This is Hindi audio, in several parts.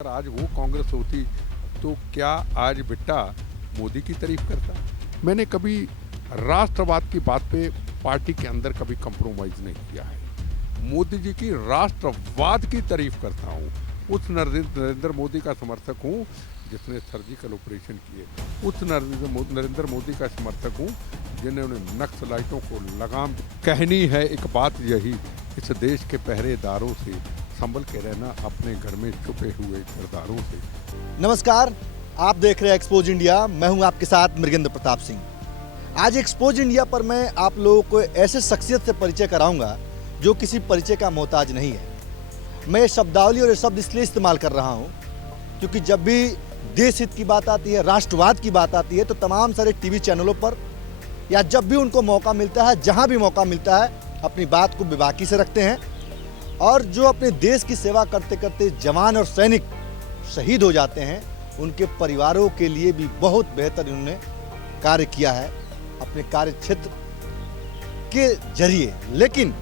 अगर आज वो कांग्रेस होती तो क्या आज बिट्टा मोदी की तारीफ करता? मैंने कभी राष्ट्रवाद की बात पे पार्टी के अंदर कभी कंप्रोमाइज नहीं किया है। मोदी जी की राष्ट्रवाद की तारीफ करता हूँ। उस नरेंद्र मोदी का समर्थक हूँ जिसने सर्जिकल ऑपरेशन किए। उस नरेंद्र मोदी का समर्थक हूँ जिन्होंने नक्सलाइटों को लगाम। कहनी है एक बात यही, इस देश के पहरेदारों से संभल के रहना, अपने घर में छुपे हुए किरदारों से। नमस्कार, आप देख रहे हैं एक्सपोज इंडिया। मैं हूं आपके साथ मृगेंद्र प्रताप सिंह। आज एक्सपोज इंडिया पर मैं आप लोगों को ऐसे शख्सियत से परिचय कराऊंगा जो किसी परिचय का मोहताज नहीं है। मैं ये शब्दावली और ये शब्द इसलिए इस्तेमाल कर रहा हूं क्योंकि जब भी देश हित की बात आती है, राष्ट्रवाद की बात आती है, तो तमाम सारे टीवी चैनलों पर या जब भी उनको मौका मिलता है, जहाँ भी मौका मिलता है, अपनी बात को बेबाकी से रखते हैं। और जो अपने देश की सेवा करते करते जवान और सैनिक शहीद हो जाते हैं, उनके परिवारों के लिए भी बहुत बेहतर उन्होंने कार्य किया है अपने कार्य क्षेत्र के जरिए। लेकिन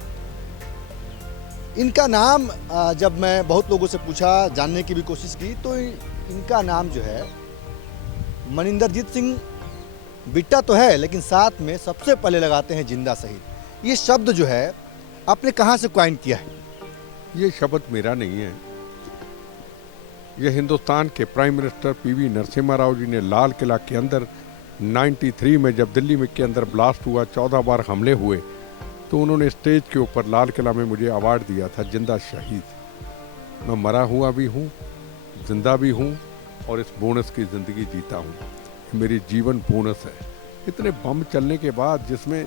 इनका नाम जब मैं बहुत लोगों से पूछा, जानने की भी कोशिश की, तो इनका नाम जो है मनिंदरजीत सिंह बिट्टा तो है, लेकिन साथ में सबसे पहले लगाते हैं जिंदा शहीद। ये शब्द जो है आपने कहाँ से क्वाइन किया है? ये शब्द मेरा नहीं है। यह हिंदुस्तान के prime minister PV Narasimha Rao ji ने लाल किला के अंदर 93 में जब दिल्ली में के अंदर ब्लास्ट हुआ, 14 बार हमले हुए, तो उन्होंने स्टेज के ऊपर लाल किला में मुझे अवार्ड दिया था जिंदा शहीद। मैं मरा हुआ भी हूँ, जिंदा भी हूँ और इस बोनस की ज़िंदगी जीता हूँ। मेरी जीवन बोनस है। इतने बम चलने के बाद जिसमें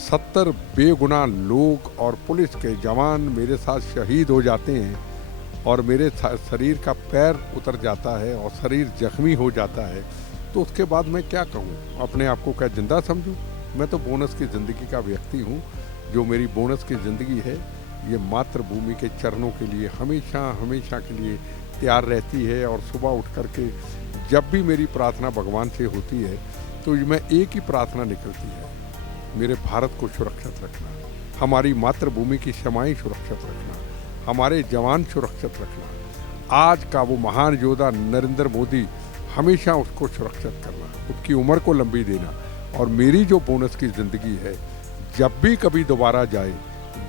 70 बेगुनाह लोग और पुलिस के जवान मेरे साथ शहीद हो जाते हैं और मेरे शरीर का पैर उतर जाता है और शरीर जख्मी हो जाता है, तो उसके बाद मैं क्या कहूँ? अपने आप को क्या जिंदा समझूँ? मैं तो बोनस की ज़िंदगी का व्यक्ति हूँ। जो मेरी बोनस की ज़िंदगी है, ये मातृभूमि के चरणों के लिए हमेशा हमेशा के लिए तैयार रहती है। और सुबह उठ कर के जब भी मेरी प्रार्थना भगवान से होती है, तो मैं एक ही प्रार्थना निकलती है, मेरे भारत को सुरक्षित रखना, हमारी मातृभूमि की सीमाएं सुरक्षित रखना, हमारे जवान सुरक्षित रखना। आज का वो महान योद्धा नरेंद्र मोदी, हमेशा उसको सुरक्षित करना, उसकी उम्र को लंबी देना। और मेरी जो बोनस की ज़िंदगी है, जब भी कभी दोबारा जाए,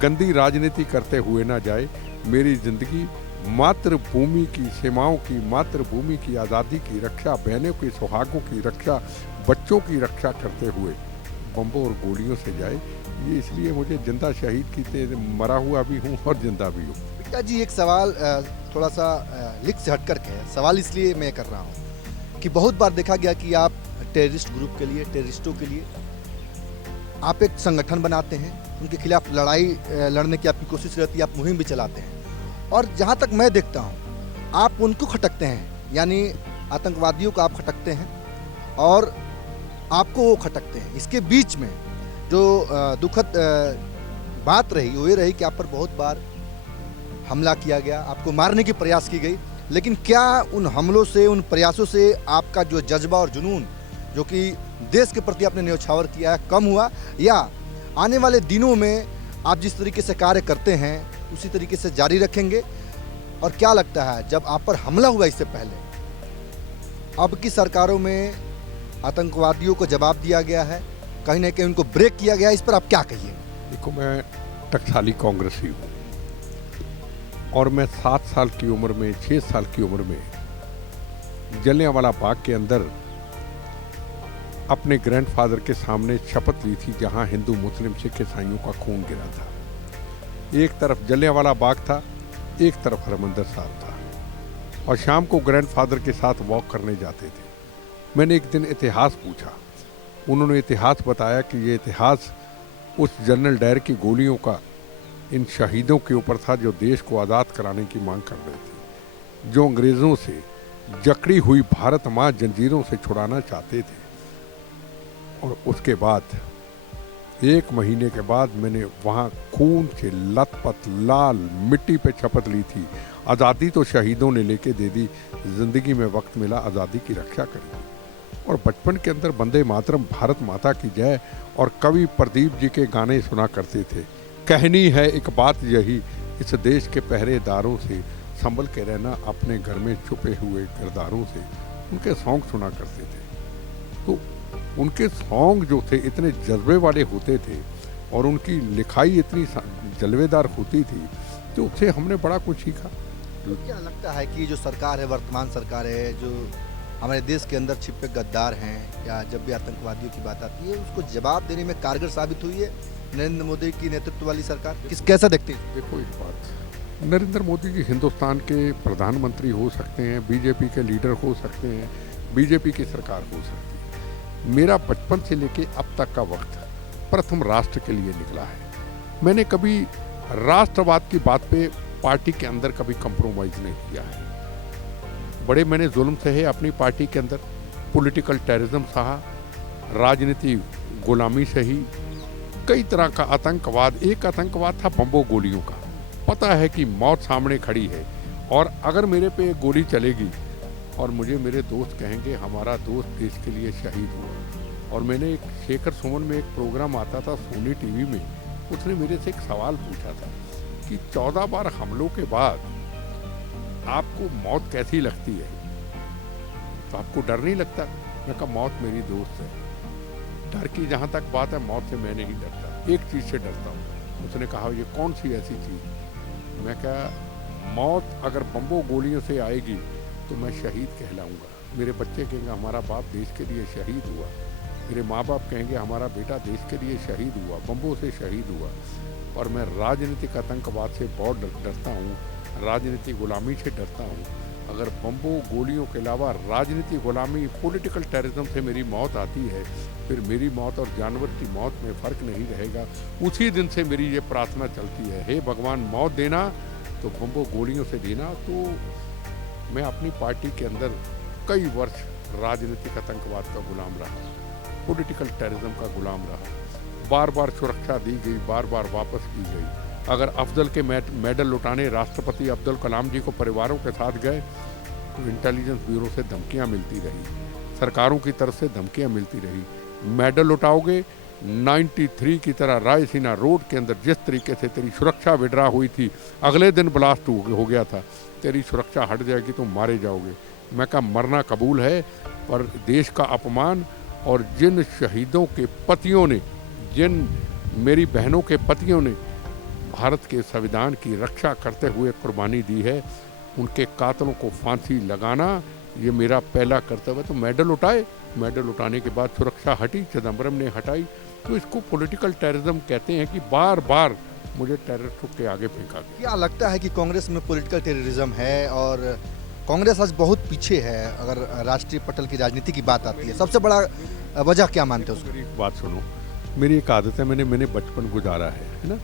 गंदी राजनीति करते हुए ना जाए। मेरी ज़िंदगी मातृभूमि की सीमाओं की, मातृभूमि की आज़ादी की रक्षा, बहनों के सुहागों की रक्षा, बच्चों की रक्षा करते हुए बम्बों और गोलियों से जाए। ये इसलिए मुझे जिंदा शहीद की मरा हुआ भी हूँ और जिंदा भी हूँ। बिट्टा जी, एक सवाल थोड़ा सा लिख से हट करके है। सवाल इसलिए मैं कर रहा हूँ कि बहुत बार देखा गया कि आप टेररिस्ट ग्रुप के लिए, टेररिस्टों के लिए आप एक संगठन बनाते हैं, उनके खिलाफ लड़ाई लड़ने की आपकी कोशिश रहती है, आप मुहिम भी चलाते हैं। और जहाँ तक मैं देखता हूँ, आप उनको खटकते हैं, यानी आतंकवादियों को आप खटकते हैं और आपको वो खटकते हैं। इसके बीच में जो दुखद बात रही वो ये रही कि आप पर बहुत बार हमला किया गया, आपको मारने की प्रयास की गई। लेकिन क्या उन हमलों से, उन प्रयासों से आपका जो जज्बा और जुनून जो कि देश के प्रति आपने न्यौछावर किया है, कम हुआ? या आने वाले दिनों में आप जिस तरीके से कार्य करते हैं उसी तरीके से जारी रखेंगे? और क्या लगता है, जब आप पर हमला हुआ इससे पहले, अब की सरकारों में आतंकवादियों को जवाब दिया गया है, कहीं ना कहीं उनको ब्रेक किया गया है, इस पर आप क्या कहिए? देखो, मैं टकसाली कांग्रेसी हूँ और मैं 7 साल की उम्र में, 6 साल की उम्र में जलियांवाला बाग के अंदर अपने ग्रैंडफादर के सामने शपथ ली थी, जहाँ हिंदू, मुस्लिम, सिख, ईसाइयों का खून गिरा था। एक तरफ जलियांवाला बाग था, एक तरफ हरमंदिर साहिब था, और शाम को ग्रैंडफादर के साथ वॉक करने जाते थे। मैंने एक दिन इतिहास पूछा, उन्होंने इतिहास बताया कि ये इतिहास उस जनरल डायर की गोलियों का इन शहीदों के ऊपर था जो देश को आज़ाद कराने की मांग कर रहे थे, जो अंग्रेज़ों से जकड़ी हुई भारत माँ जंजीरों से छुड़ाना चाहते थे। और उसके बाद 1 महीने के बाद मैंने वहाँ खून से लथपथ लाल मिट्टी पे शपथ ली थी, आज़ादी तो शहीदों ने लेके दे दी, ज़िंदगी में वक्त मिला आज़ादी की रक्षा करेंगे। और बचपन के अंदर वंदे मातरम, भारत माता की जय और कवि प्रदीप जी के गाने सुना करते थे। कहनी है एक बात यही, इस देश के पहरेदारों से संभल के रहना, अपने घर में छुपे हुए किरदारों से उनके सॉन्ग सुना करते थे। तो उनके सॉन्ग जो थे इतने जज्बे वाले होते थे और उनकी लिखाई इतनी जलवेदार होती थी, तो उससे हमने बड़ा कुछ सीखा। तो क्या लगता है कि जो सरकार है, वर्तमान सरकार है, जो हमारे देश के अंदर छिपे गद्दार हैं या जब भी आतंकवादियों की बात आती है उसको जवाब देने में कारगर साबित हुई है नरेंद्र मोदी की नेतृत्व वाली सरकार? कैसा देखते हैं? देखो एक बात, नरेंद्र मोदी जी हिंदुस्तान के प्रधानमंत्री हो सकते हैं, बीजेपी के लीडर हो सकते हैं, बीजेपी की सरकार हो सकती है। मेरा बचपन से लेके अब तक का वक्त प्रथम राष्ट्र के लिए निकला है। मैंने कभी राष्ट्रवाद की बात पे पार्टी के अंदर कभी कंप्रोमाइज़ नहीं किया है। बड़े मैंने जुल्म सहे अपनी पार्टी के अंदर, पॉलिटिकल टेररिज्म सहा, राजनीति गुलामी सही, कई तरह का आतंकवाद। एक आतंकवाद था बम्बो गोलियों का। पता है कि मौत सामने खड़ी है और अगर मेरे पे गोली चलेगी और मुझे मेरे दोस्त कहेंगे हमारा दोस्त देश के लिए शहीद हुआ। और मैंने एक शेखर सुमन में एक प्रोग्राम आता था सोनी टीवी में, उसने मेरे से एक सवाल पूछा था कि 14 बार हमलों के बाद आपको मौत कैसी लगती है, तो आपको डर नहीं लगता? मैं कहा मौत मेरी दोस्त है, डर की जहाँ तक बात है मौत से मैं नहीं डरता, एक चीज़ से डरता हूँ। उसने कहा ये कौन सी ऐसी चीज़? मैं कहा मौत अगर बम्बो गोलियों से आएगी तो मैं शहीद कहलाऊँगा। मेरे बच्चे कहेंगे हमारा बाप देश के लिए शहीद हुआ, मेरे माँ बाप कहेंगे हमारा बेटा देश के लिए शहीद हुआ, बम्बों से शहीद हुआ। और मैं राजनीतिक आतंकवाद से बहुत डरता हूँ, राजनीतिक गुलामी से डरता हूँ। अगर बम्बो गोलियों के अलावा राजनीति गुलामी, पॉलिटिकल टेररिज्म से मेरी मौत आती है, फिर मेरी मौत और जानवर की मौत में फ़र्क नहीं रहेगा। उसी दिन से मेरी ये प्रार्थना चलती है, हे भगवान मौत देना तो बम्बो गोलियों से देना। तो मैं अपनी पार्टी के अंदर कई वर्ष राजनीतिक आतंकवाद का गुलाम रहा, पॉलिटिकल टेररिज्म का गुलाम रहा, बार बार सुरक्षा दी गई, बार बार वापस की गई। अगर अफजल के मेडल लौटाने राष्ट्रपति अब्दुल कलाम जी को परिवारों के साथ गए तो इंटेलिजेंस ब्यूरो से धमकियां मिलती रही, सरकारों की तरफ से धमकियां मिलती रही। मेडल लौटाओगे 93 की तरह रायसीना रोड के अंदर जिस तरीके से तेरी सुरक्षा विड्रा हुई थी, अगले दिन ब्लास्ट हो गया था, तेरी सुरक्षा हट जाएगी तो मारे जाओगे। मैं कहा मरना कबूल है, पर देश का अपमान और जिन शहीदों के पतियों ने, जिन मेरी बहनों के पतियों ने भारत के संविधान की रक्षा करते हुए कुर्बानी दी है, उनके कातलों को फांसी लगाना ये मेरा पहला कर्तव्य है। तो मेडल उठाए, मेडल उठाने के बाद सुरक्षा हटी, चिदम्बरम ने हटाई। तो इसको पॉलिटिकल टेररिज्म कहते हैं कि बार बार मुझे टेररिस्टों के आगे फेंका गया। क्या लगता है कि कांग्रेस में पॉलिटिकल टेररिज्म है और कांग्रेस आज बहुत पीछे है अगर राष्ट्रीय पटल की राजनीति की बात आती है? सबसे बड़ा वजह क्या मानते हो उसको? मेरी एक बात सुनो, मेरी एक आदत है, मैंने बचपन गुजारा है ना।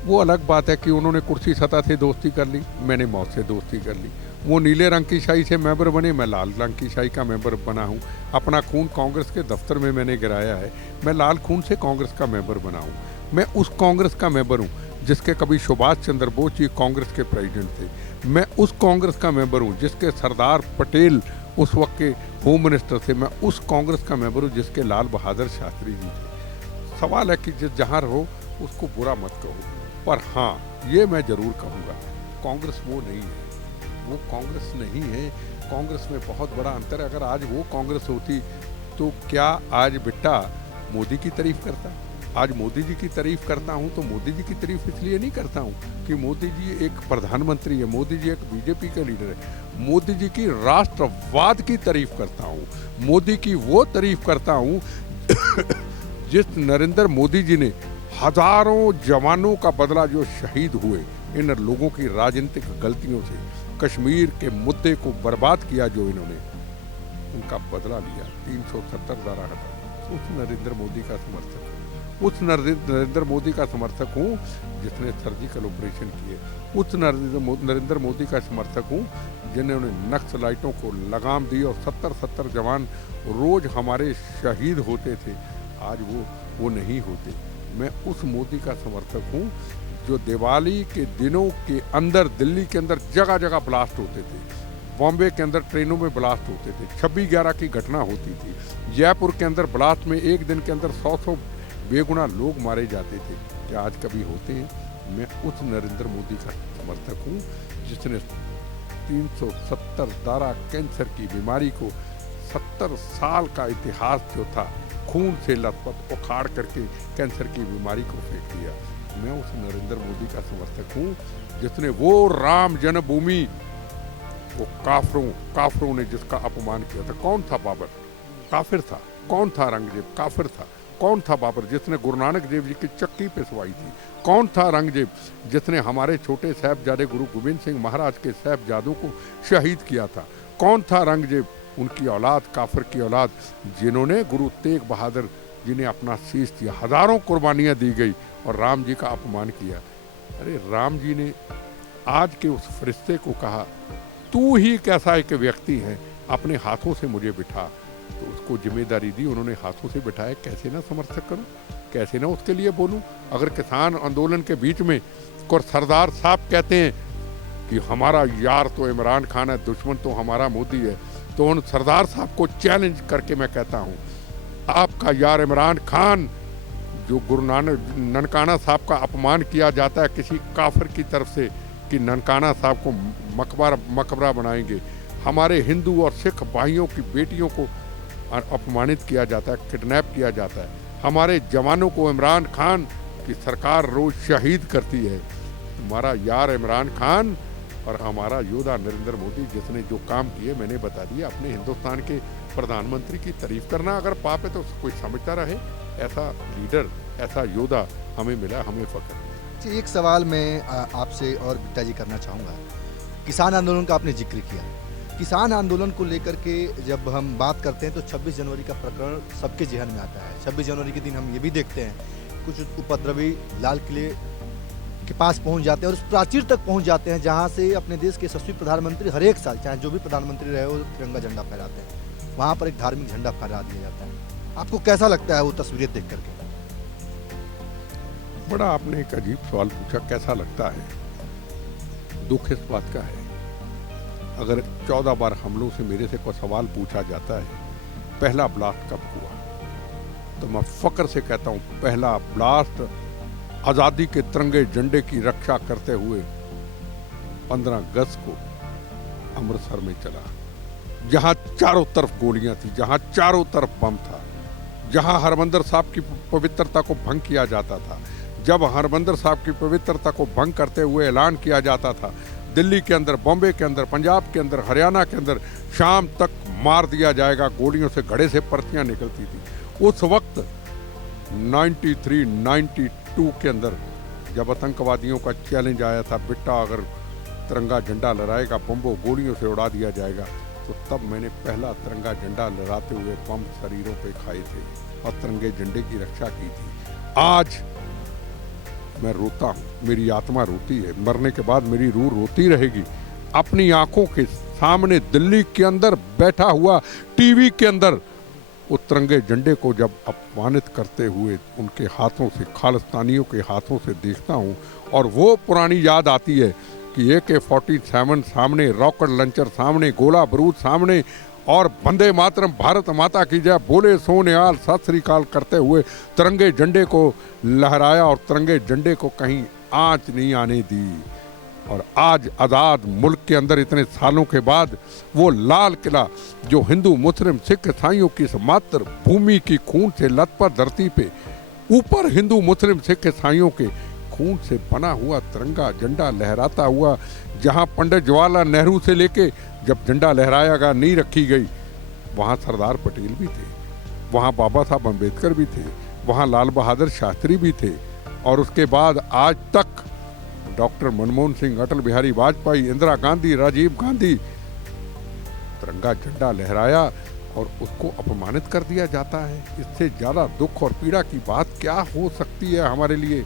वो अलग बात है कि उन्होंने कुर्सी सतह से दोस्ती कर ली, मैंने मौत से दोस्ती कर ली। वो नीले रंग की शाही से मेंबर बने, मैं लाल रंग की शाही का मेंबर बना हूँ। अपना खून कांग्रेस के दफ्तर में मैंने गिराया है, मैं लाल खून से कांग्रेस का मेंबर बना हूँ। मैं उस कांग्रेस का मेंबर हूँ जिसके कभी सुभाष चंद्र बोस जी कांग्रेस के प्रेसिडेंट थे। मैं उस कांग्रेस का मेंबर हूँ जिसके सरदार पटेल उस वक्त के होम मिनिस्टर थे। मैं उस कांग्रेस का मेंबर हूँ जिसके लाल बहादुर शास्त्री जी थे। सवाल है कि जिस जहाँ रहो उसको बुरा मत कहो, पर हाँ ये मैं ज़रूर कहूँगा कांग्रेस वो नहीं है, वो कांग्रेस नहीं है। कांग्रेस में बहुत बड़ा अंतर है। अगर आज वो कांग्रेस होती तो क्या आज बिट्टा मोदी की तारीफ करता? आज मोदी जी की तारीफ करता हूँ तो मोदी जी की तारीफ इसलिए नहीं करता हूँ कि मोदी जी एक प्रधानमंत्री है, मोदी जी एक बीजेपी का लीडर है। मोदी जी की राष्ट्रवाद की तारीफ करता हूँ, मोदी की वो तारीफ करता हूँ जिस नरेंद्र मोदी जी ने हजारों जवानों का बदला जो शहीद हुए इन लोगों की राजनीतिक गलतियों से, कश्मीर के मुद्दे को बर्बाद किया जो इन्होंने, उनका बदला लिया, 370 धारा हटा। उस नरेंद्र मोदी का समर्थक हूँ, उस नरेंद्र मोदी का समर्थक हूँ जिसने सर्जिकल ऑपरेशन किए, उस नरेंद्र मोदी का समर्थक हूँ जिन्होंने नक्सलाइटों को लगाम दी और 70 जवान रोज हमारे शहीद होते थे, आज वो नहीं होते। मैं उस मोदी का समर्थक हूँ जो दिवाली के दिनों के अंदर दिल्ली के अंदर जगह जगह ब्लास्ट होते थे, बॉम्बे के अंदर ट्रेनों में ब्लास्ट होते थे, 26/11 की घटना होती थी, जयपुर के अंदर ब्लास्ट में एक दिन के अंदर 100 बेगुना लोग मारे जाते थे। क्या आज कभी होते हैं? मैं उस नरेंद्र मोदी का समर्थक हूँ जिसने 370 दारा कैंसर की बीमारी को 70 साल का इतिहास जो था खून से लथपथ उखाड़ करके कैंसर की बीमारी को फेंक दिया। मैं उस नरेंद्र मोदी का समर्थक हूँ जिसने वो राम जन्मभूमि, वो काफरों ने जिसका अपमान किया था। कौन था बाबर? काफिर था। कौन था औरंगजेब? काफिर था। कौन था बाबर? जिसने गुरु नानक देव जी की चक्की पिसवाई थी। कौन था औरंगजेब? जिसने हमारे छोटे साहबजादे गुरु गोविंद सिंह महाराज के साहबजादों को शहीद किया था। कौन था औरंगजेब? उनकी औलाद, काफिर की औलाद, जिन्होंने गुरु तेग बहादुर जिन्हें अपना शीश दिया, हजारों कुर्बानियां दी गई और राम जी का अपमान किया। अरे राम जी ने आज के उस फरिश्ते को कहा, तू ही कैसा एक व्यक्ति है, अपने हाथों से मुझे बिठा। तो उसको जिम्मेदारी दी, उन्होंने हाथों से बिठाया। कैसे ना समर्थक करूं, कैसे ना उसके लिए बोलूं। अगर किसान आंदोलन के बीच में और सरदार साहब कहते हैं कि हमारा यार तो इमरान खान है, दुश्मन तो हमारा मोदी है, तो उन सरदार साहब को चैलेंज करके मैं कहता हूं, आपका यार इमरान खान, जो गुरु नानक ननकाना साहब का अपमान किया जाता है किसी काफिर की तरफ से कि ननकाना साहब को मकबरा बनाएंगे, हमारे हिंदू और सिख भाइयों की बेटियों को अपमानित किया जाता है, किडनैप किया जाता है, हमारे जवानों को इमरान खान की सरकार रोज शहीद करती है। हमारा यार इमरान खान और हमारा योद्धा नरेंद्र मोदी जिसने जो काम किए मैंने बता दिया। अपने हिंदुस्तान के प्रधानमंत्री की तारीफ करना अगर पाप है तो कोई समझता रहे। ऐसा लीडर, ऐसा योद्धा हमें मिला, हमें फख्र है। एक सवाल मैं आपसे और बिट्टा जी करना चाहूँगा। किसान आंदोलन का आपने जिक्र किया। किसान आंदोलन को लेकर के जब हम बात करते हैं तो 26 जनवरी का प्रकरण सबके जहन में आता है। 26 जनवरी के दिन हम ये भी देखते हैं कुछ उपद्रवी लाल किले के पास पहुंच जाते हैं और उस प्राचीर तक पहुंच जाते हैं जहां से अपने देश के यशस्वी प्रधानमंत्री हर एक साल, चाहे जो भी प्रधानमंत्री रहे, वो तिरंगा झंडा फहराते हैं। वहां पर एक धार्मिक झंडा फहरा दिया जाता है। आपको कैसा लगता है वो तस्वीरें देख करके? बड़ा आपने एक अजीब सवाल पूछा, कैसा लगता है। दुख इस बात का है, अगर 14 बार हमलों से मेरे से कोई सवाल पूछा जाता है पहला ब्लास्ट कब हुआ, तो मैं फक्र से कहता हूँ पहला ब्लास्ट आज़ादी के तिरंगे झंडे की रक्षा करते हुए 15 अगस्त को अमृतसर में चला, जहां चारों तरफ गोलियां थी, जहां चारों तरफ बम था, जहां हरमंदिर साहब की पवित्रता को भंग किया जाता था। जब हरमंदिर साहब की पवित्रता को भंग करते हुए ऐलान किया जाता था, दिल्ली के अंदर, बॉम्बे के अंदर, पंजाब के अंदर, हरियाणा के अंदर शाम तक मार दिया जाएगा, गोलियों से घड़े से पर्चियां निकलती थी। उस वक्त 93, 92 के अंदर जब आतंकवादियों का चैलेंज आया था, बिट्टा अगर तिरंगा झंडा लहराएगा बम्बों गोलियों से उड़ा दिया जाएगा, तो तब मैंने पहला तिरंगा झंडा लहराते हुए बम शरीरों पे खाए थे और तिरंगे झंडे की रक्षा की थी। आज मैं रोता हूँ, मेरी आत्मा रोती है, मरने के बाद मेरी रूह रोती रहेगी। अपनी आंखों के सामने दिल्ली के अंदर बैठा हुआ टीवी के अंदर वो तिरंगे झंडे को जब अपमानित करते हुए उनके हाथों से, खालिस्तानियों के हाथों से देखता हूँ और वो पुरानी याद आती है कि AK-47 सामने, रॉकेट लॉन्चर सामने, गोला बारूद सामने और वंदे मातरम, भारत माता की जय, बोले सोनिहाल, सत श्री अकाल करते हुए तिरंगे झंडे को लहराया और तिरंगे झंडे को कहीं आंच नहीं आने दी। और आज आज़ाद मुल्क के अंदर इतने सालों के बाद वो लाल किला जो हिंदू, मुस्लिम, सिख, ईसाइयों की मातृ भूमि की खून से लथपथ धरती पे ऊपर हिंदू, मुस्लिम, सिख, ईसाइयों के खून से बना हुआ तिरंगा झंडा लहराता हुआ, जहां पंडित जवाहरलाल नेहरू से लेके जब झंडा लहराया गया, नींव रखी गई, वहां सरदार पटेल भी थे, वहां बाबा साहब अम्बेडकर भी थे, वहां लाल बहादुर शास्त्री भी थे, और उसके बाद आज तक डॉक्टर मनमोहन सिंह, अटल बिहारी वाजपेयी, इंदिरा गांधी, राजीव गांधी, तिरंगा झंडा लहराया और उसको अपमानित कर दिया जाता है। इससे ज़्यादा दुख और पीड़ा की बात क्या हो सकती है हमारे लिए।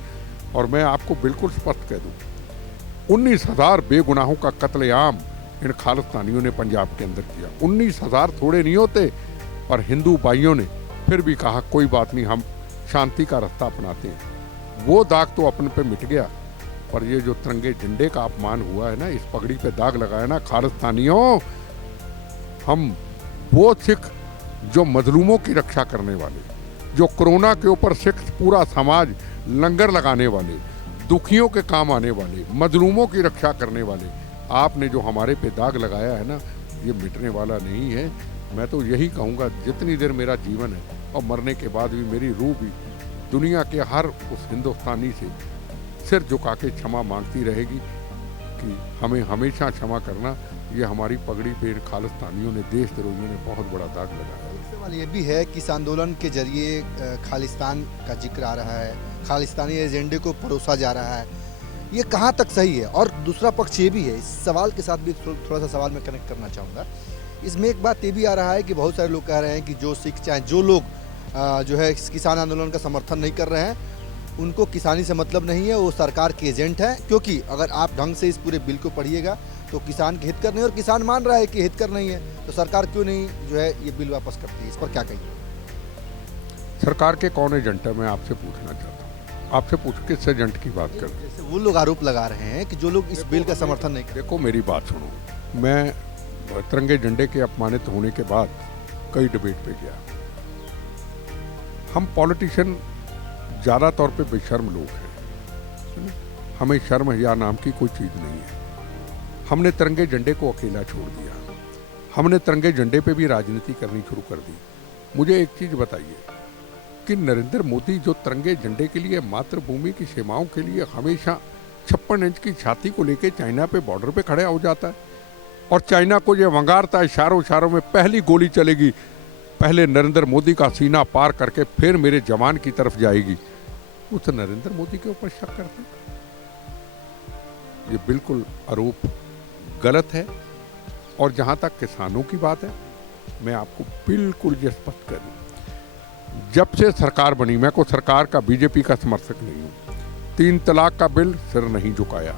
और मैं आपको बिल्कुल स्पष्ट कह दूं, 19,000 बेगुनाहों का कत्लेआम इन खालिस्तानियों ने पंजाब के अंदर किया। 19,000 थोड़े नहीं होते। और हिंदू भाइयों ने फिर भी कहा कोई बात नहीं, हम शांति का रास्ता अपनाते हैं। वो दाग तो अपने पे मिट गया, पर ये जो तिरंगे झंडे का अपमान हुआ है ना, इस पगड़ी पे दाग लगाया ना, खालिस्तानियों, हम वो सिख जो मजलूमों की रक्षा करने वाले, जो कोरोना के ऊपर सिख पूरा समाज लंगर लगाने वाले, दुखियों के काम आने वाले, मजलूमों की रक्षा करने वाले, आपने जो हमारे पे दाग लगाया है ना, ये मिटने वाला नहीं है। मैं तो यही कहूँगा, जितनी देर मेरा जीवन है और मरने के बाद भी मेरी रूह भी दुनिया के हर उस हिंदुस्तानी से सिर झुका के क्षमा मांगती रहेगी कि हमें हमेशा क्षमा करना। ये हमारी पगड़ी पे इन खालिस्तानियों ने, देशद्रोहियों ने बहुत बड़ा दाग लगाया। एक सवाल ये भी है कि इस आंदोलन के जरिए खालिस्तान का जिक्र आ रहा है, खालिस्तानी एजेंडे को परोसा जा रहा है, ये कहाँ तक सही है? और दूसरा पक्ष ये भी है, इस सवाल के साथ भी थोड़ा सा सवाल मैं कनेक्ट करना चाहूँगा। इसमें एक बात ये भी आ रहा है कि बहुत सारे लोग कह रहे हैं कि जो सिख चाहे जो लोग जो है इस किसान आंदोलन का समर्थन नहीं कर रहे हैं, उनको किसानी से मतलब नहीं है, वो सरकार के एजेंट हैं। क्योंकि अगर आप ढंग से इस पूरे बिल को पढ़िएगा तो किसान के हित कर नहीं, और किसान मान रहा है कि हित कर नहीं है, तो सरकार क्यों नहीं जो है ये बिल वापस करती है? इस पर क्या कहिए? सरकार के कौन एजेंट है, मैं आपसे पूछना चाहता हूँ। आपसे पूछ किस एजेंट की बात कर? जैसे वो लोग आरोप लगा रहे हैं कि जो लोग इस बिल का समर्थन नहीं कर। देखो मेरी बात सुनो, मैं तिरंगे झंडे के अपमानित होने के बाद कई डिबेट पे गया। हम पॉलिटिशियन ज़्यादा तौर पे बेशर्म लोग हैं, हमें शर्म या नाम की कोई चीज़ नहीं है। हमने तिरंगे झंडे को अकेला छोड़ दिया, हमने तिरंगे झंडे पे भी राजनीति करनी शुरू कर दी। मुझे एक चीज़ बताइए कि नरेंद्र मोदी जो तिरंगे झंडे के लिए, मातृभूमि की सीमाओं के लिए हमेशा 56 इंच की छाती को लेके चाइना पे बॉर्डर पे खड़ा हो जाता है और चाइना को ये वंगारता है इशारों में, पहली गोली चलेगी पहले नरेंद्र मोदी का सीना पार करके फिर मेरे जवान की तरफ जाएगी, उस नरेंद्र मोदी के ऊपर शक करते हैं। ये बिल्कुल आरोप गलत है। और जहां तक किसानों की बात है, मैं आपको बिल्कुल ये स्पष्ट कर दूं, जब से सरकार बनी, मैं को सरकार का, बीजेपी का समर्थक नहीं हूं, 3 तलाक का बिल सिर नहीं झुकाया।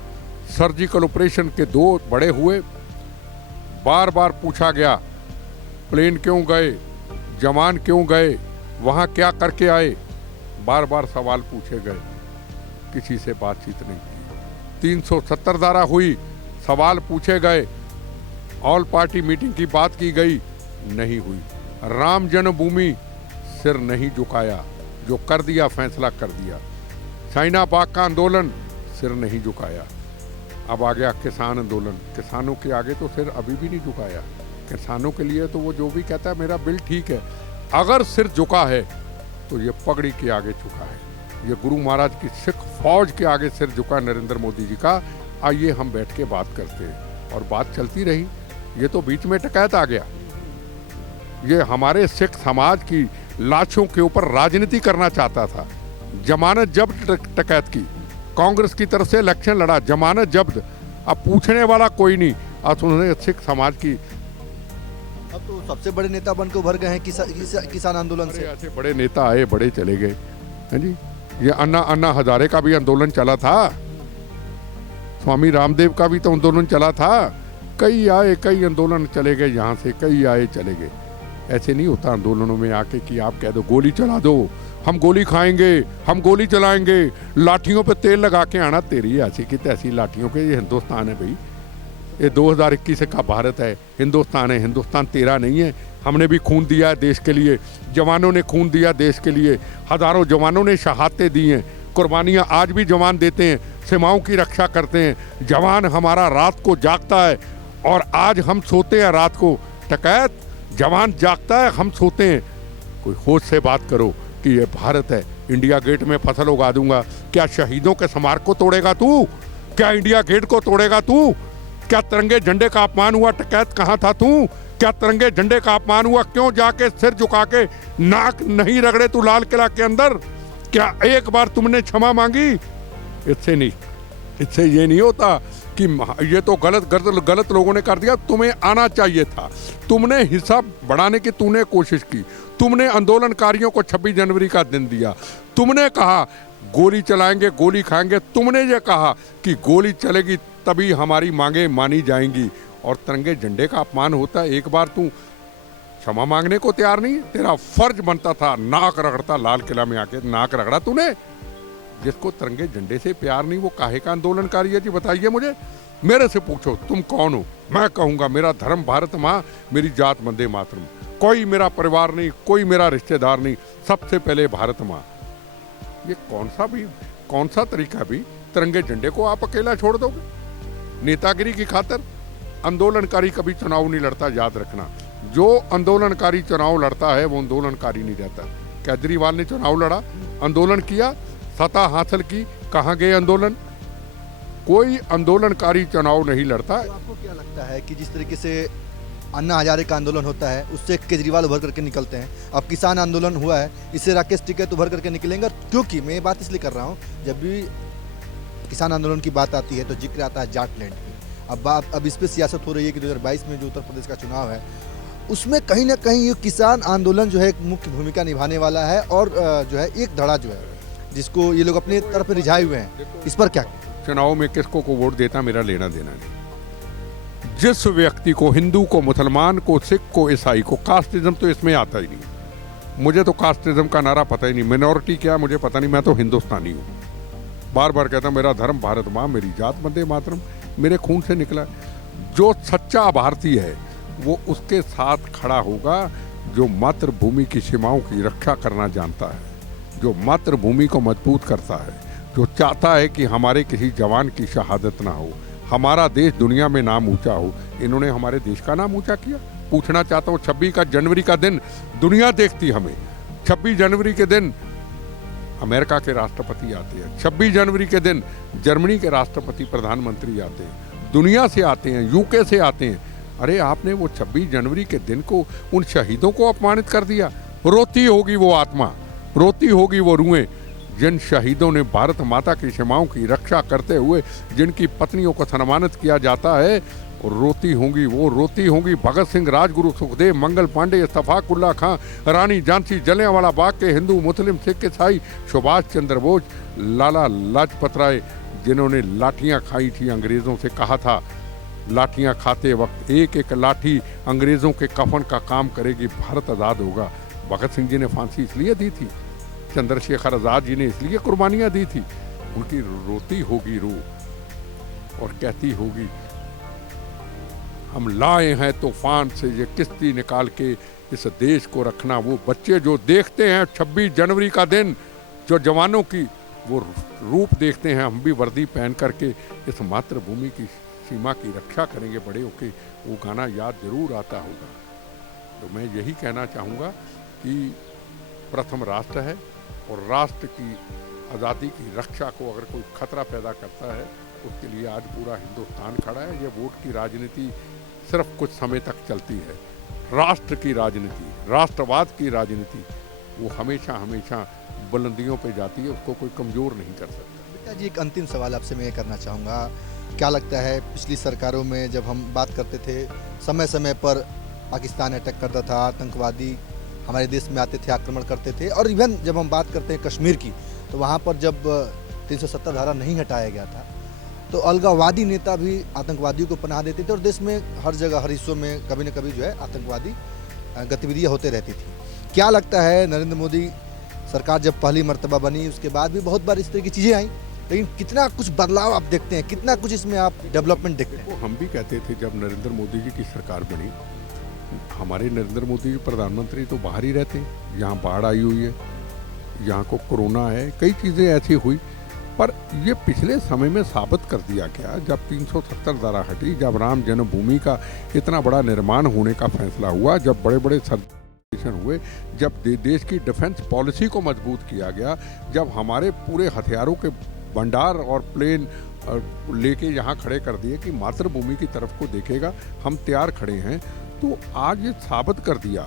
सर्जिकल ऑपरेशन के 2 बड़े हुए, बार बार पूछा गया प्लेन क्यों गए, जवान क्यों गए, वहां क्या करके आए, बार बार सवाल पूछे गए, किसी से बातचीत नहीं की। 370 धारा हुई, सवाल पूछे गए, ऑल पार्टी मीटिंग की बात की गई, नहीं हुई। राम जन्मभूमि सिर नहीं झुकाया, जो कर दिया फैसला कर दिया। चाइना बाग का आंदोलन सिर नहीं झुकाया। अब आ गया किसान आंदोलन, किसानों के आगे तो सिर अभी भी नहीं झुकाया। किसानों के लिए तो वो जो भी कहता है मेरा बिल ठीक है, अगर सिर झुका है तो ये पगड़ी के आगे झुका है, ये गुरु महाराज की सिख फौज के आगे सिर झुका नरेंद्र मोदी जी का। आइए हम बैठ के बात करते हैं। और बात चलती रही, ये तो बीच में टकैत आ गया, ये हमारे सिख समाज की लाशों के ऊपर राजनीति करना चाहता था। जमानत जब्त टकैत की, कांग्रेस की तरफ से इलेक्शन लड़ा, जमानत जब्त, अब पूछने वाला कोई नहीं। आज उन्होंने सिख समाज की, अब तो सबसे बड़े नेता बनकर उभर गए हैं किसान आंदोलन से। ऐसे बड़े नेता आए, बड़े चले गए हैं जी। ये अन्ना हजारे का भी आंदोलन चला था, स्वामी रामदेव का भी तो आंदोलन चला था, कई आए, कई आंदोलन चले गए, यहाँ से कई आए चले गए। ऐसे नहीं होता आंदोलनों में आके कि आप कह दो गोली चला दो, हम गोली खाएंगे, हम गोली चलाएंगे, लाठियों पे तेल लगा के आना। तेरी ऐसी की तैसी लाठियों के, ये हिंदुस्तान है भाई, ये 2021 का भारत है, हिंदुस्तान है, हिंदुस्तान तेरा नहीं है। हमने भी खून दिया है देश के लिए, जवानों ने खून दिया देश के लिए, हज़ारों जवानों ने शहादतें दी हैं, कुर्बानियाँ आज भी जवान देते हैं, सीमाओं की रक्षा करते हैं। जवान हमारा रात को जागता है और आज हम सोते हैं रात को। टकैत जवान जागता है, हम सोते हैं। कोई होश से बात करो कि ये भारत है। इंडिया गेट में फसल उगा दूंगा, क्या शहीदों के स्मारक को तोड़ेगा तू? क्या इंडिया गेट को तोड़ेगा तू? क्या तिरंगे झंडे का अपमान हुआ? टकैत कहाँ था तू? क्या तिरंगे झंडे का अपमान हुआ? क्यों जाके सिर झुका के नाक नहीं रगड़े तू लाल किला के अंदर? क्या एक बार तुमने क्षमा मांगी? इससे नहीं, इससे ये नहीं होता कि ये तो गलत लोगों ने कर दिया, तुम्हें आना चाहिए था। तुमने हिस्सा बढ़ाने की तूने कोशिश की, तुमने आंदोलनकारियों को 26 जनवरी का दिन दिया, तुमने कहा गोली चलाएंगे, गोली खाएंगे, तुमने ये कहा कि गोली चलेगी तभी हमारी मांगे मानी जाएंगी। और तिरंगे झंडे का अपमान होता है, एक बार तू क्षमा मांगने को तैयार नहीं? तेरा फर्ज बनता था, नाक रगड़ता लाल किला में आके, नाक रगड़ा तूने। जिसको तिरंगे झंडे से प्यार नहीं वो काहे का आंदोलनकारी है जी? बताइए मुझे, मेरे से पूछो तुम कौन हो? मैं कहूँगा मेरा धर्म भारत माँ, मेरी जात वंदे मातरम, कोई मेरा परिवार नहीं, कोई मेरा रिश्तेदार नहीं, सबसे पहले भारत माँ। ये कौन सा तरीका भी? तिरंगे झंडे को आप अकेला छोड़ दोगे? नेतागिरी की खातिर आंदोलनकारी कभी चुनाव नहीं लड़ता, याद रखना। जो आंदोलनकारी चुनाव लड़ता है वो आंदोलनकारी नहीं रहता। केजरीवाल ने चुनाव लड़ा, आंदोलन किया, सत्ता हासिल की, कहाँ गए आंदोलन? कोई आंदोलनकारी चुनाव नहीं लड़ता। तो आपको क्या लगता है कि जिस तरीके से अन्ना हजारे का आंदोलन होता है उससे केजरीवाल उभर करके निकलते हैं, अब किसान आंदोलन हुआ है इससे राकेश टिकैत उभर करके निकलेंगे? क्योंकि मैं ये बात इसलिए कर रहा हूँ, जब भी किसान आंदोलन की बात आती है तो जिक्र आता है जाटलैंड की। अब इस पर सियासत हो रही है कि 2022 में जो उत्तर प्रदेश का चुनाव है उसमें कहीं ना कहीं ये किसान आंदोलन जो है एक मुख्य भूमिका निभाने वाला है, और जो है एक धड़ा जो है जिसको ये लोग अपनी तरफ रिझाए हुए हैं, इस पर क्या? चुनाव में किसको को वोट देता मेरा लेना देना नहीं। जिस व्यक्ति को, हिंदू को, मुसलमान को, सिख को, ईसाई को, कास्टिज्म तो इसमें आता ही नहीं। मुझे तो कास्टिज्म का नारा पता ही नहीं, मिनॉरिटी क्या मुझे पता नहीं, मैं तो हिंदुस्तानी हूँ। बार बार कहता हूँ मेरा धर्म भारत माँ, मेरी जात वंदे मातरम, मेरे खून से निकला। जो सच्चा भारतीय है वो उसके साथ खड़ा होगा जो मातृभूमि की सीमाओं की रक्षा करना जानता है, जो मातृभूमि को मजबूत करता है, जो चाहता है कि हमारे किसी जवान की शहादत ना हो, हमारा देश दुनिया में नाम ऊंचा हो। इन्होंने हमारे देश का नाम ऊंचा किया। पूछना चाहता हूँ, 26 जनवरी का दिन दुनिया देखती हमें। 26 जनवरी के दिन अमेरिका के राष्ट्रपति आते हैं, 26 जनवरी के दिन जर्मनी के राष्ट्रपति प्रधानमंत्री आते हैं, दुनिया से आते हैं, यूके से आते हैं। अरे आपने वो 26 जनवरी के दिन को, उन शहीदों को अपमानित कर दिया। रोती होगी वो आत्मा, रोती होगी वो रूहें, जिन शहीदों ने भारत माता की सीमाओं की रक्षा करते हुए जिनकी पत्नियों को सम्मानित किया जाता है, रोती होंगी वो, रोती होंगी भगत सिंह, राजगुरु सुखदेव, मंगल पांडे, इत्तफाकुल्ला खां, रानी झांसी, जलियांवाला बाग के हिंदू, मुस्लिम, सिख, ईसाई, सुभाष चंद्र बोस, लाला लाजपत राय, जिन्होंने लाठियां खाई थी। अंग्रेजों से कहा था लाठियां खाते वक्त एक एक लाठी अंग्रेजों के कफन का काम करेगी, भारत आज़ाद होगा। भगत सिंह जी ने फांसी इसलिए दी थी, चंद्रशेखर आज़ाद जी ने इसलिए कुर्बानियां दी थी। उनकी रोती होगी रूह और कहती होगी हम लाए हैं तूफान से ये किश्ती निकाल के इस देश को रखना। वो बच्चे जो देखते हैं 26 जनवरी का दिन, जो जवानों की वो रूप देखते हैं, हम भी वर्दी पहन करके इस मातृभूमि की सीमा की रक्षा करेंगे बड़े होके, वो गाना याद जरूर आता होगा। तो मैं यही कहना चाहूँगा कि प्रथम राष्ट्र है और राष्ट्र की आज़ादी की रक्षा को अगर कोई खतरा पैदा करता है उसके लिए आज पूरा हिंदुस्तान खड़ा है। ये वोट की राजनीति सिर्फ कुछ समय तक चलती है। राष्ट्र की राजनीति, राष्ट्रवाद की राजनीति वो हमेशा हमेशा बुलंदियों पे जाती है, उसको कोई कमज़ोर नहीं कर सकता। बेटा जी, एक अंतिम सवाल आपसे मैं ये करना चाहूँगा, क्या लगता है पिछली सरकारों में जब हम बात करते थे समय समय पर पाकिस्तान अटैक करता था, आतंकवादी हमारे देश में आते थे, आक्रमण करते थे, और इवन जब हम बात करते हैं कश्मीर की तो वहाँ पर जब 370 धारा नहीं हटाया गया था तो अलगाववादी नेता भी आतंकवादियों को पनाह देते थे, और देश में हर जगह हर हिस्सों में कभी न कभी जो है आतंकवादी गतिविधियाँ होते रहती थी। क्या लगता है नरेंद्र मोदी सरकार जब पहली मर्तबा बनी उसके बाद भी बहुत बार इस तरह की चीज़ें आई, लेकिन कितना कुछ बदलाव आप देखते हैं, कितना कुछ इसमें आप डेवलपमेंट देखते हैं? हम भी कहते थे जब नरेंद्र मोदी जी की सरकार बनी, हमारे नरेंद्र मोदी जी प्रधानमंत्री तो बाहर ही रहते हैं, यहाँ बाढ़ आई हुई है, यहाँ को कोरोना है, कई चीज़ें ऐसी हुई, पर ये पिछले समय में साबित कर दिया गया जब 370 धारा हटी, जब राम जन्मभूमि का इतना बड़ा निर्माण होने का फैसला हुआ, जब बड़े बड़े सर्टिफिकेशन हुए, जब देश की डिफेंस पॉलिसी को मजबूत किया गया, जब हमारे पूरे हथियारों के भंडार और प्लेन लेके यहाँ खड़े कर दिए कि मातृभूमि की तरफ को देखेगा, हम तैयार खड़े हैं, तो आज ये साबित कर दिया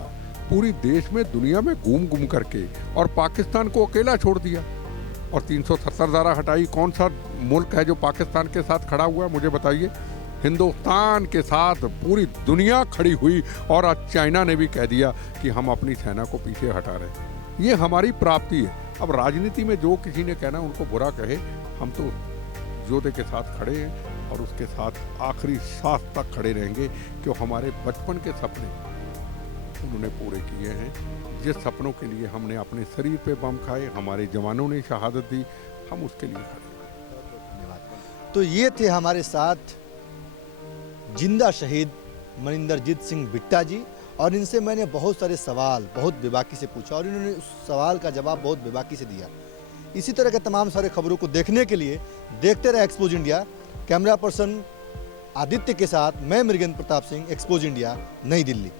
पूरी देश में, दुनिया में घूम करके, और पाकिस्तान को अकेला छोड़ दिया और 370 धारा हटाई। कौन सा मुल्क है जो पाकिस्तान के साथ खड़ा हुआ है, मुझे बताइए? हिंदुस्तान के साथ पूरी दुनिया खड़ी हुई, और आज चाइना ने भी कह दिया कि हम अपनी सेना को पीछे हटा रहे हैं। ये हमारी प्राप्ति है। अब राजनीति में जो किसी ने कहना उनको बुरा कहे, हम तो योद्धे के साथ खड़े हैं और उसके साथ आखिरी सांस तक खड़े रहेंगे, क्यों हमारे बचपन के सपने उन्होंने पूरे किए हैं। जिस सपनों के लिए हमने अपने शरीर पे बम खाए, हमारे जवानों ने शहादत दी, हम उसके लिए खड़े हैं। धन्यवाद। तो ये थे हमारे साथ जिंदा शहीद मनिंदरजीत सिंह बिट्टा जी, और इनसे मैंने बहुत सारे सवाल बहुत बेबाकी से पूछा और इन्होंने उस सवाल का जवाब बहुत बेबाकी से दिया। इसी तरह के तमाम सारे खबरों को देखने के लिए देखते रहे expose India. Camera person Aditya के साथ मैं मृगेंद्र प्रताप सिंह, एक्सपोज इंडिया, नई दिल्ली।